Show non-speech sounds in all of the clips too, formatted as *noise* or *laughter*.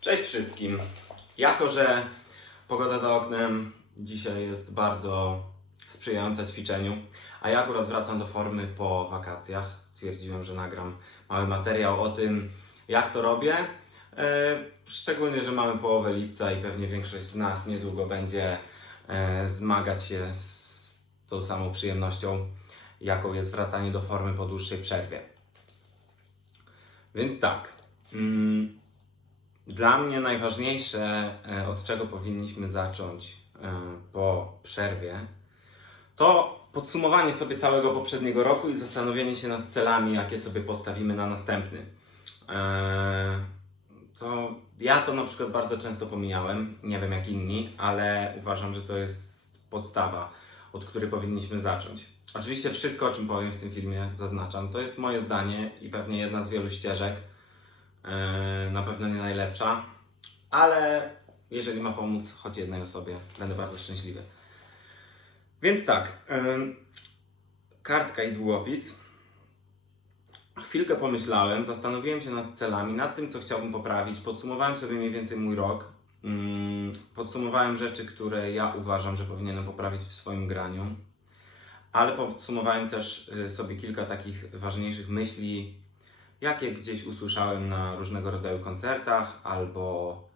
Cześć wszystkim. Jako, że pogoda za oknem dzisiaj jest bardzo sprzyjająca ćwiczeniu, a ja akurat wracam do formy po wakacjach, stwierdziłem, że nagram mały materiał o tym, jak to robię. E, Szczególnie, że mamy połowę lipca i pewnie większość z nas niedługo będzie e, zmagać się z tą samą przyjemnością, jaką jest wracanie do formy po dłuższej przerwie. Więc tak. Mm, dla mnie najważniejsze, e, od czego powinniśmy zacząć e, po przerwie, to podsumowanie sobie całego poprzedniego roku i zastanowienie się nad celami, jakie sobie postawimy na następny. E, To ja to na przykład bardzo często pomijałem, nie wiem jak inni, ale uważam, że to jest podstawa, od której powinniśmy zacząć. Oczywiście wszystko, o czym powiem w tym filmie, zaznaczam. To jest moje zdanie i pewnie jedna z wielu ścieżek. E, na pewno nie najlepsza, ale jeżeli ma pomóc choć jednej osobie, będę bardzo szczęśliwy. Więc tak, em, kartka i długopis. Chwilkę pomyślałem, zastanowiłem się nad celami, nad tym, co chciałbym poprawić. Podsumowałem sobie mniej więcej mój rok. Mm, Podsumowałem rzeczy, które ja uważam, że powinienem poprawić w swoim graniu. Ale podsumowałem też y, sobie kilka takich ważniejszych myśli, jakie gdzieś usłyszałem na różnego rodzaju koncertach albo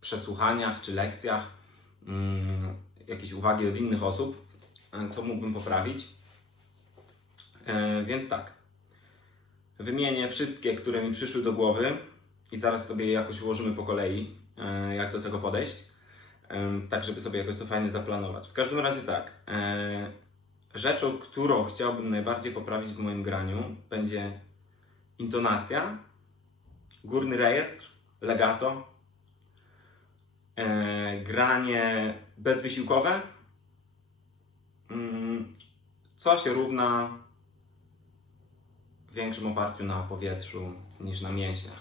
przesłuchaniach czy lekcjach, mm, jakieś uwagi od innych osób, e, co mógłbym poprawić. E, więc tak, wymienię wszystkie, które mi przyszły do głowy i zaraz sobie jakoś ułożymy po kolei, e, jak do tego podejść, tak żeby sobie jakoś to fajnie zaplanować. W każdym razie tak, rzeczą, którą chciałbym najbardziej poprawić w moim graniu, będzie intonacja, górny rejestr, legato, e, granie bezwysiłkowe, mm, co się równa większym oparciu na powietrzu niż na mięśniach.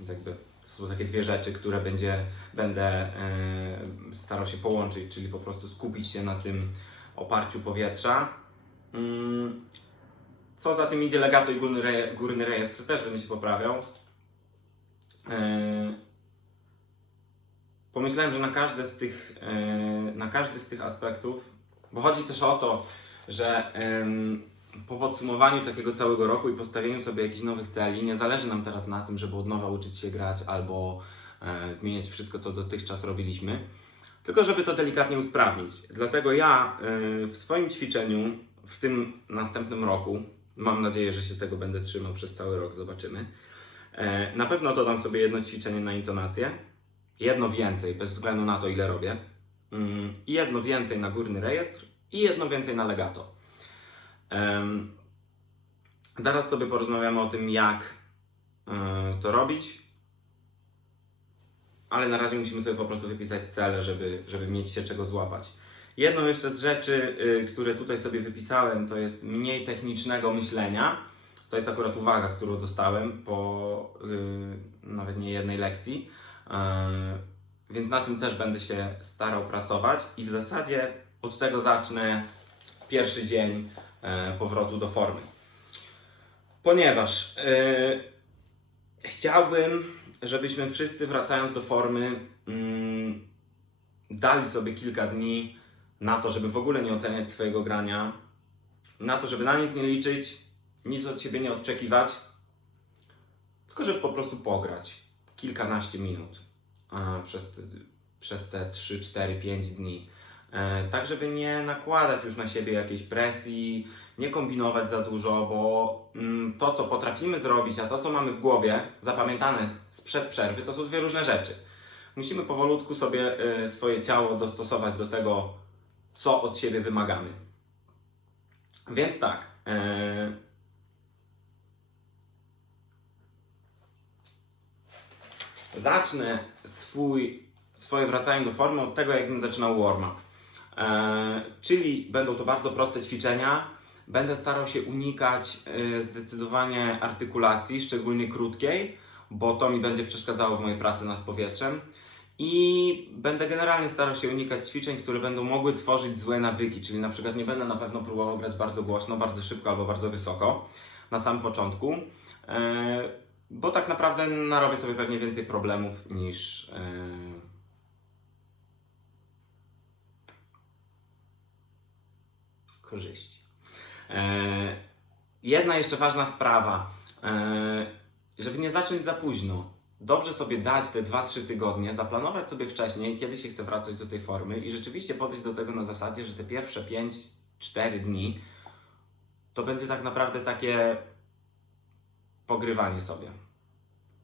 Więc jakby to są takie dwie rzeczy, które będzie, będę e, starał się połączyć, czyli po prostu skupić się na tym oparciu powietrza. Mm, Co za tym idzie, legato i górny, reje, górny rejestr też będzie się poprawiał. E, Pomyślałem, że na każde z tych, e, na każdy z tych aspektów, bo chodzi też o to, że po podsumowaniu takiego całego roku i postawieniu sobie jakichś nowych celi, nie zależy nam teraz na tym, żeby od nowa uczyć się grać albo e, zmieniać wszystko, co dotychczas robiliśmy, tylko żeby to delikatnie usprawnić. Dlatego ja e, w swoim ćwiczeniu w tym następnym roku, mam nadzieję, że się tego będę trzymał przez cały rok, zobaczymy. E, Na pewno dodam sobie jedno ćwiczenie na intonację, jedno więcej, bez względu na to, ile robię, Mm, i jedno więcej na górny rejestr i jedno więcej na legato. Zaraz sobie porozmawiamy o tym, jak e, to robić, ale na razie musimy sobie po prostu wypisać cele, żeby, żeby mieć się czego złapać. Jedną jeszcze z rzeczy, y, które tutaj sobie wypisałem, to jest mniej technicznego myślenia. To jest akurat uwaga, którą dostałem po y, nawet nie jednej lekcji. E, Więc na tym też będę się starał pracować i w zasadzie od tego zacznę pierwszy dzień e, powrotu do formy. Ponieważ e, chciałbym, żebyśmy wszyscy wracając do formy mm, dali sobie kilka dni na to, żeby w ogóle nie oceniać swojego grania, na to, żeby na nic nie liczyć, nic od siebie nie oczekiwać, tylko żeby po prostu pograć kilkanaście minut a, przez te 3, 4, 5 dni. E, tak, żeby nie nakładać już na siebie jakiejś presji, nie kombinować za dużo, bo mm, to, co potrafimy zrobić, a to, co mamy w głowie, zapamiętane sprzed przerwy, to są dwie różne rzeczy. Musimy powolutku sobie e, swoje ciało dostosować do tego, co od siebie wymagamy. Więc tak. E, zacznę swój, swoje wracanie do formy od tego, jakbym zaczynał warm-up. E, czyli będą to bardzo proste ćwiczenia. Będę starał się unikać e, zdecydowanie artykulacji, szczególnie krótkiej, bo to mi będzie przeszkadzało w mojej pracy nad powietrzem. I będę generalnie starał się unikać ćwiczeń, które będą mogły tworzyć złe nawyki, czyli na przykład nie będę na pewno próbował grać bardzo głośno, bardzo szybko albo bardzo wysoko na samym początku. E, bo tak naprawdę narobię sobie pewnie więcej problemów niż. Korzyści. E, Jedna jeszcze ważna sprawa, e, żeby nie zacząć za późno. Dobrze sobie dać te 2-3 tygodnie, zaplanować sobie wcześniej, kiedy się chce wracać do tej formy i rzeczywiście podejść do tego na zasadzie, że te pierwsze 5-4 dni to będzie tak naprawdę takie pogrywanie sobie.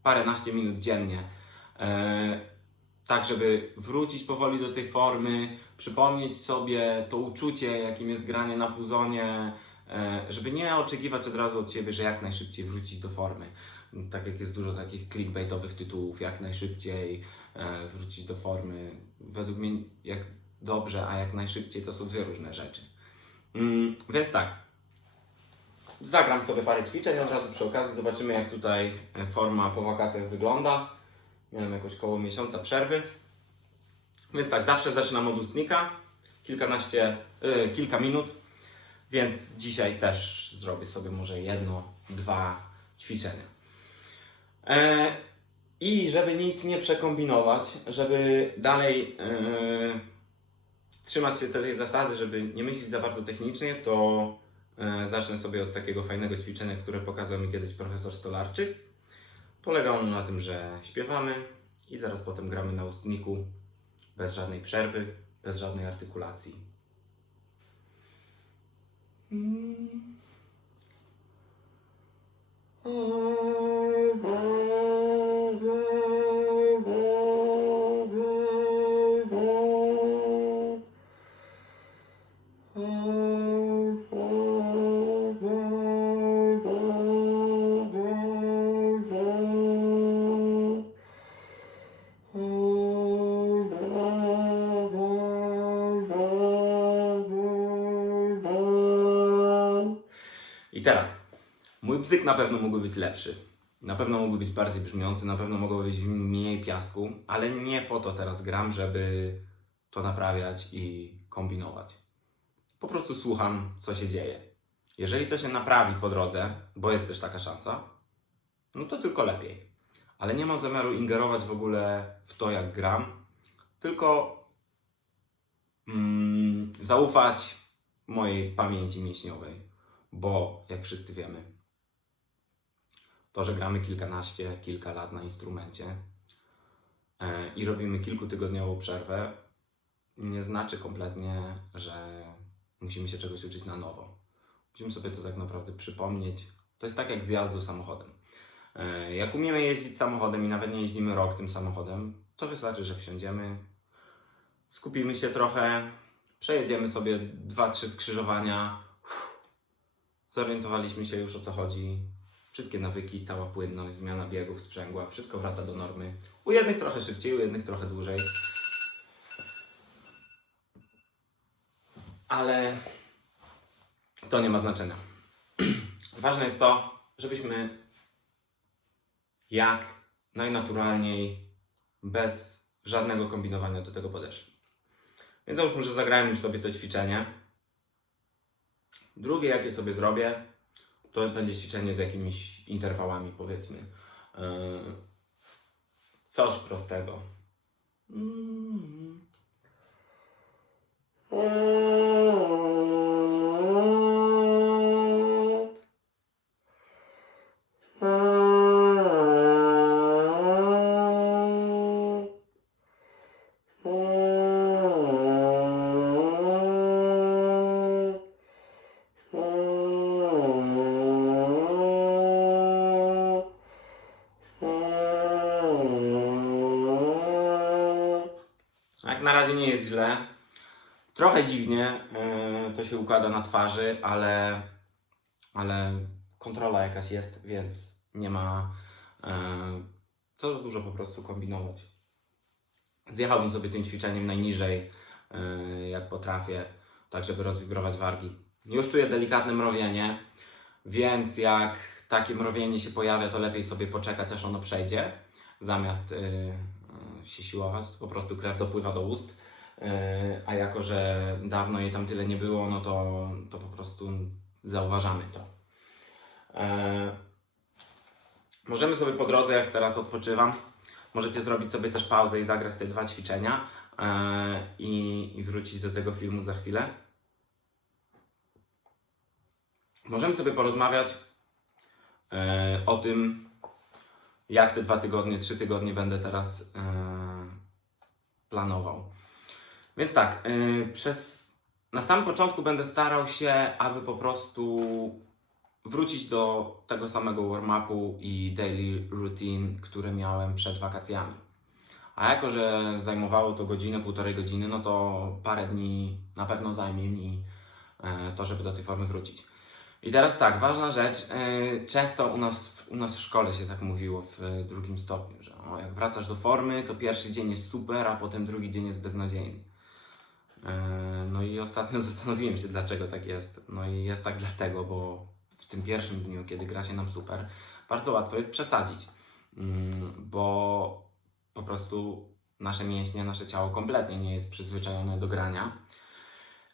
Paręnaście minut dziennie. E, tak, żeby wrócić powoli do tej formy, przypomnieć sobie to uczucie, jakim jest granie na puzonie, e, żeby nie oczekiwać od razu od siebie, że jak najszybciej wrócić do formy. Tak jak jest dużo takich clickbaitowych tytułów, jak najszybciej e, wrócić do formy. Według mnie jak dobrze, a jak najszybciej to są dwie różne rzeczy. Mm, więc tak, zagram sobie parę ćwiczeń, od razu przy okazji zobaczymy jak tutaj e, forma po wakacjach wygląda. Miałem jakoś koło miesiąca przerwy. Więc tak, zawsze zaczynam od ustnika, kilkanaście, yy, kilka minut, więc dzisiaj też zrobię sobie może jedno, dwa ćwiczenia. E, I żeby nic nie przekombinować, żeby dalej e, trzymać się tej zasady, żeby nie myśleć za bardzo technicznie, to e, zacznę sobie od takiego fajnego ćwiczenia, które pokazał mi kiedyś profesor Stolarczyk. Polega ono na tym, że śpiewamy i zaraz potem gramy na ustniku bez żadnej przerwy, bez żadnej artykulacji. I mój bzyk na pewno mógłby być lepszy. Na pewno mógłby być bardziej brzmiący, na pewno mogłoby być mniej piasku, ale nie po to teraz gram, żeby to naprawiać i kombinować. Po prostu słucham, co się dzieje. Jeżeli to się naprawi po drodze, bo jest też taka szansa, no to tylko lepiej. Ale nie mam zamiaru ingerować w ogóle w to, jak gram, tylko mm, zaufać mojej pamięci mięśniowej bo jak wszyscy wiemy, to, że gramy kilkanaście, kilka lat na instrumencie e, i robimy kilkutygodniową przerwę, nie znaczy kompletnie, że musimy się czegoś uczyć na nowo. Musimy sobie to tak naprawdę przypomnieć. To jest tak jak z samochodem. E, Jak umiemy jeździć samochodem i nawet nie jeździmy rok tym samochodem, to wystarczy, że wsiądziemy, skupimy się trochę, przejedziemy sobie dwa, trzy skrzyżowania, Zorientowaliśmy się już o co chodzi. Wszystkie nawyki, cała płynność, zmiana biegów, sprzęgła, wszystko wraca do normy. U jednych trochę szybciej, u jednych trochę dłużej. Ale to nie ma znaczenia. *clears throat* Ważne jest to, żebyśmy jak najnaturalniej, bez żadnego kombinowania do tego podeszli. Więc załóżmy, że zagrałem już sobie to ćwiczenie. Drugie, jakie sobie zrobię, to będzie ćwiczenie z jakimiś interwałami, powiedzmy. Yy, Coś prostego. Mm. Razie nie jest źle. Trochę dziwnie yy, to się układa na twarzy, ale, ale kontrola jakaś jest, więc nie ma yy, co dużo po prostu kombinować. Zjechałbym sobie tym ćwiczeniem najniżej, yy, jak potrafię, tak żeby rozwibrować wargi. Już czuję delikatne mrowienie, więc jak takie mrowienie się pojawia, to lepiej sobie poczekać, aż ono przejdzie, zamiast yy, się siłować. Po prostu krew dopływa do ust. Yy, A jako, że dawno jej tam tyle nie było, no to, to po prostu zauważamy to. Yy, Możemy sobie po drodze, jak teraz odpoczywam, możecie zrobić sobie też pauzę i zagrać te dwa ćwiczenia e, i, i wrócić do tego filmu za chwilę. Możemy sobie porozmawiać e, o tym, jak te dwa tygodnie, trzy tygodnie będę teraz e, planował. Więc tak, e, przez na samym początku będę starał się, aby po prostu wrócić do tego samego warm-upu i daily routine, które miałem przed wakacjami. A jako, że zajmowało to godzinę, półtorej godziny, no to parę dni na pewno zajmie mi e, to, żeby do tej formy wrócić. I teraz tak, ważna rzecz. e, Często u nas, u nas w szkole się tak mówiło w e, drugim stopniu, że o, jak wracasz do formy, to pierwszy dzień jest super, a potem drugi dzień jest beznadziejny. E, No i ostatnio *laughs* zastanowiłem się, dlaczego tak jest. No i jest tak dlatego, bo w tym pierwszym dniu, kiedy gra się nam super, bardzo łatwo jest przesadzić, Mm, bo po prostu nasze mięśnie, nasze ciało kompletnie nie jest przyzwyczajone do grania.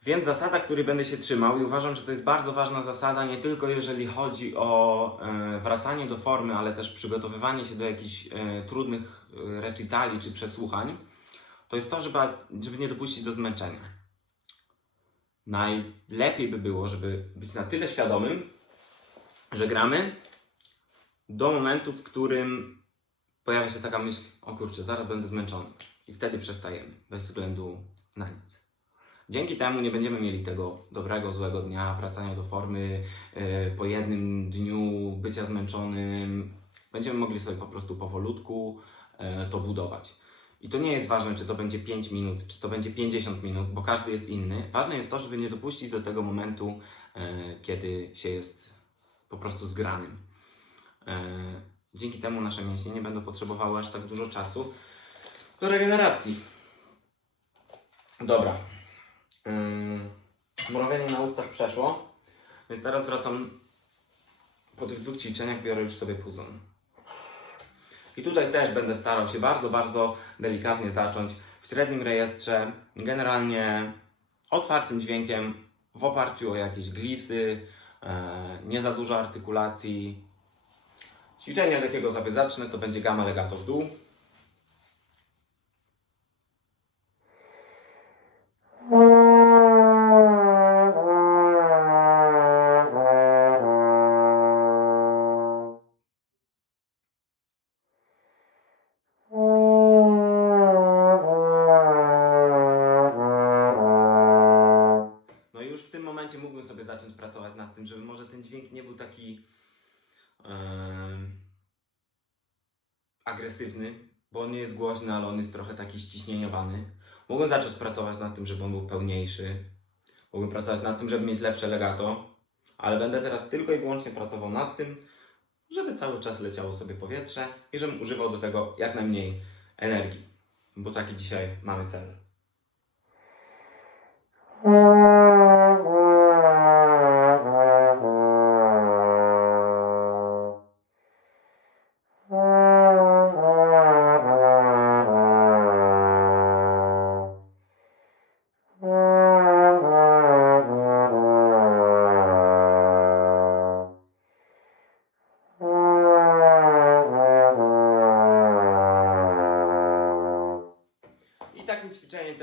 Więc zasada, której będę się trzymał i uważam, że to jest bardzo ważna zasada, nie tylko jeżeli chodzi o e, wracanie do formy, ale też przygotowywanie się do jakichś e, trudnych e, recitali czy przesłuchań, to jest to, żeby, żeby nie dopuścić do zmęczenia. Najlepiej by było, żeby być na tyle świadomym, że gramy do momentu, w którym pojawia się taka myśl, o kurczę, zaraz będę zmęczony. I wtedy przestajemy, bez względu na nic. Dzięki temu nie będziemy mieli tego dobrego, złego dnia, wracania do formy e, po jednym dniu bycia zmęczonym. Będziemy mogli sobie po prostu powolutku e, to budować. I to nie jest ważne, czy to będzie 5 minut, czy to będzie 50 minut, bo każdy jest inny. Ważne jest to, żeby nie dopuścić do tego momentu, e, kiedy się jest po prostu zgranym. Dzięki temu nasze mięśnie nie będą potrzebowały aż tak dużo czasu do regeneracji. Dobra. Yy, mrowienie na ustach przeszło, więc teraz wracam po tych dwóch ćwiczeniach, biorę już sobie puzon. I tutaj też będę starał się bardzo, bardzo delikatnie zacząć w średnim rejestrze, generalnie otwartym dźwiękiem, w oparciu o jakieś glisy, e, nie za dużo artykulacji. Ćwiczenie, jakiego sobie zacznę, to będzie gamma legato w dół. Bo on nie jest głośny, ale on jest trochę taki ściśnieniowany. Mógłbym zacząć pracować nad tym, żeby on był pełniejszy. Mógłbym pracować nad tym, żeby mieć lepsze legato, ale będę teraz tylko i wyłącznie pracował nad tym, żeby cały czas leciało sobie powietrze i żebym używał do tego jak najmniej energii, bo taki dzisiaj mamy cel.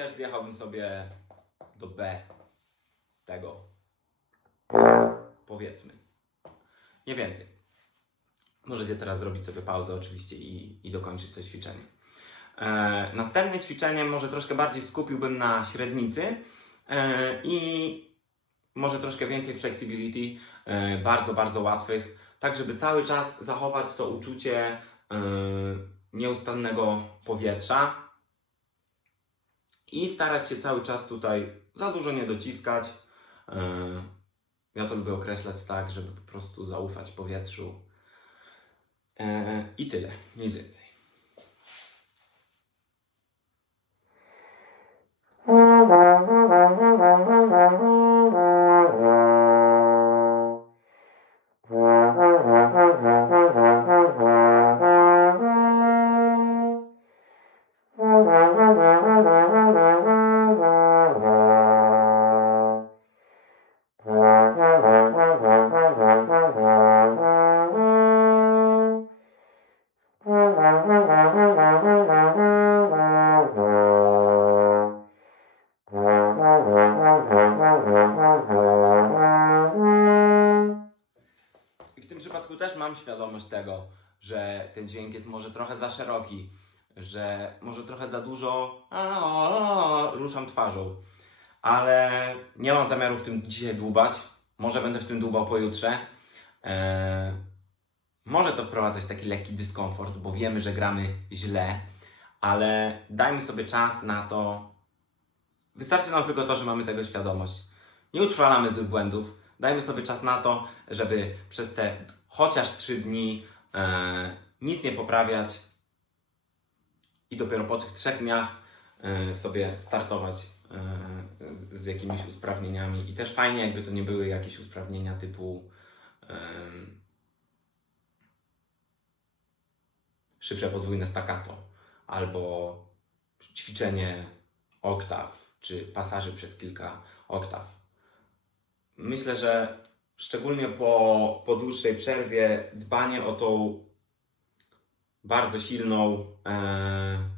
Też zjechałbym sobie do B tego. Powiedzmy. Nie więcej. Możecie teraz zrobić sobie pauzę oczywiście i, i dokończyć to ćwiczenie. E, następne ćwiczenie może troszkę bardziej skupiłbym na średnicy e, i może troszkę więcej flexibility, e, bardzo, bardzo łatwych, tak żeby cały czas zachować to uczucie e, nieustannego powietrza, i starać się cały czas tutaj za dużo nie dociskać. E, ja to lubię określać tak, żeby po prostu zaufać powietrzu. E, I tyle, nic więcej. Mm-hmm. Świadomość tego, że ten dźwięk jest może trochę za szeroki, że może trochę za dużo ruszam twarzą, ale nie mam zamiaru w tym dzisiaj dłubać. Może będę w tym dłubał pojutrze. Eee, może to wprowadzać taki lekki dyskomfort, bo wiemy, że gramy źle, ale dajmy sobie czas na to. Wystarczy nam tylko to, że mamy tego świadomość. Nie utrwalamy złych błędów. Dajmy sobie czas na to, żeby przez te chociaż trzy dni e, nic nie poprawiać i dopiero po tych trzech dniach e, sobie startować e, z, z jakimiś usprawnieniami. I też fajnie, jakby to nie były jakieś usprawnienia typu em, szybsze podwójne staccato albo ćwiczenie oktaw czy pasaży przez kilka oktaw. Myślę, że szczególnie po, po dłuższej przerwie dbanie o tą bardzo silną, e,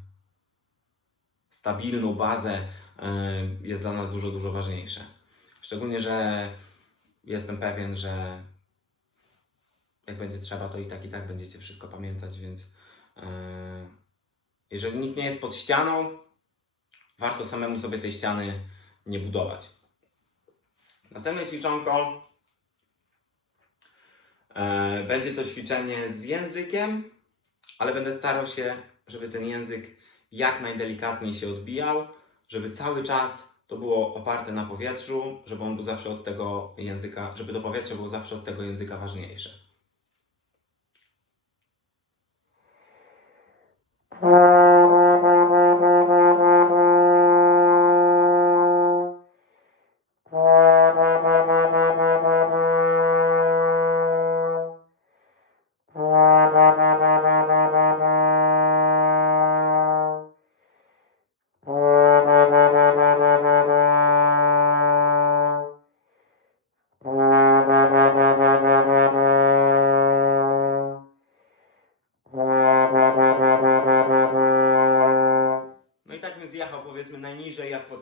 stabilną bazę e, jest dla nas dużo, dużo ważniejsze. Szczególnie, że jestem pewien, że jak będzie trzeba, to i tak, i tak będziecie wszystko pamiętać, więc e, jeżeli nikt nie jest pod ścianą, warto samemu sobie tej ściany nie budować. Następne ćwiczonko będzie to ćwiczenie z językiem, ale będę starał się, żeby ten język jak najdelikatniej się odbijał, żeby cały czas to było oparte na powietrzu, żeby on był zawsze od tego języka, żeby to powietrze było zawsze od tego języka ważniejsze.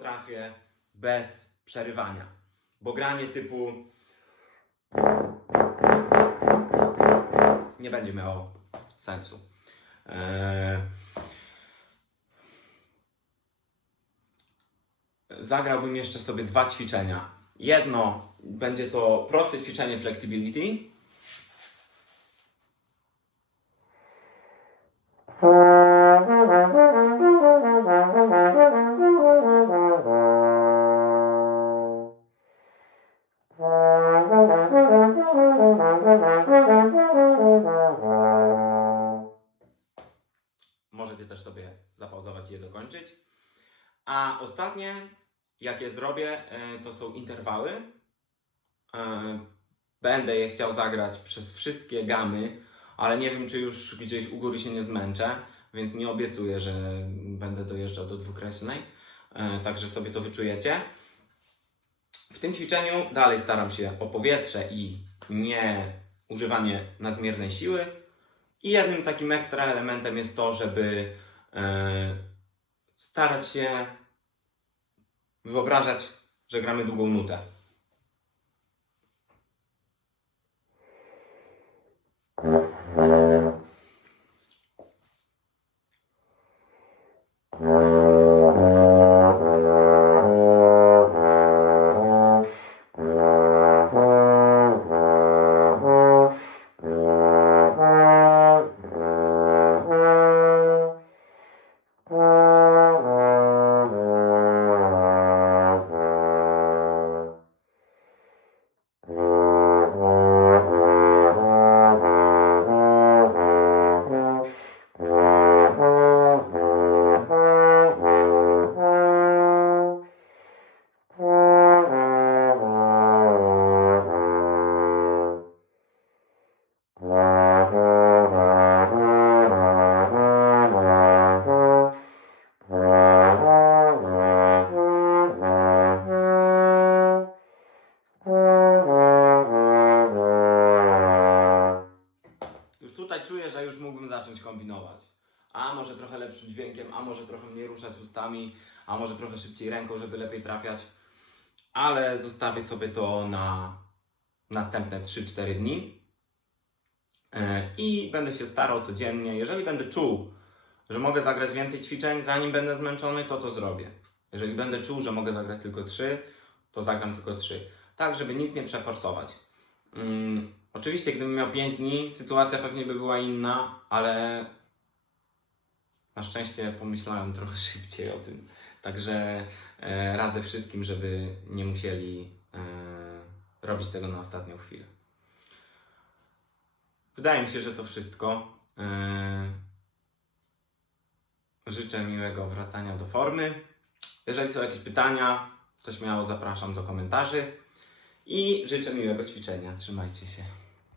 Potrafię bez przerywania. Bo granie typu nie będzie miało sensu. Eee... Zagrałbym jeszcze sobie dwa ćwiczenia. Jedno będzie to proste ćwiczenie flexibility. A ostatnie, jak je zrobię, e, to są interwały. E, Będę je chciał zagrać przez wszystkie gamy, ale nie wiem, czy już gdzieś u góry się nie zmęczę, więc nie obiecuję, że będę dojeżdżał do dwukreślnej. E, Także sobie to wyczujecie. W tym ćwiczeniu dalej staram się o powietrze i nie używanie nadmiernej siły. I jednym takim ekstra elementem jest to, żeby starać się wyobrażać, że gramy długą nutę. Dźwiękiem, a może trochę mniej ruszać ustami, a może trochę szybciej ręką, żeby lepiej trafiać. Ale zostawię sobie to na następne 3-4 dni. E, I będę się starał codziennie. Jeżeli będę czuł, że mogę zagrać więcej ćwiczeń, zanim będę zmęczony, to to zrobię. Jeżeli będę czuł, że mogę zagrać tylko 3, to zagram tylko 3. Tak, żeby nic nie przeforsować. Mm, oczywiście, gdybym miał 5 dni, sytuacja pewnie by była inna, ale na szczęście pomyślałem *laughs* trochę szybciej o tym. Także e, radzę wszystkim, żeby nie musieli e, robić tego na ostatnią chwilę. Wydaje mi się, że to wszystko. E, życzę miłego wracania do formy. Jeżeli są jakieś pytania, to śmiało zapraszam do komentarzy. I życzę miłego ćwiczenia. Trzymajcie się.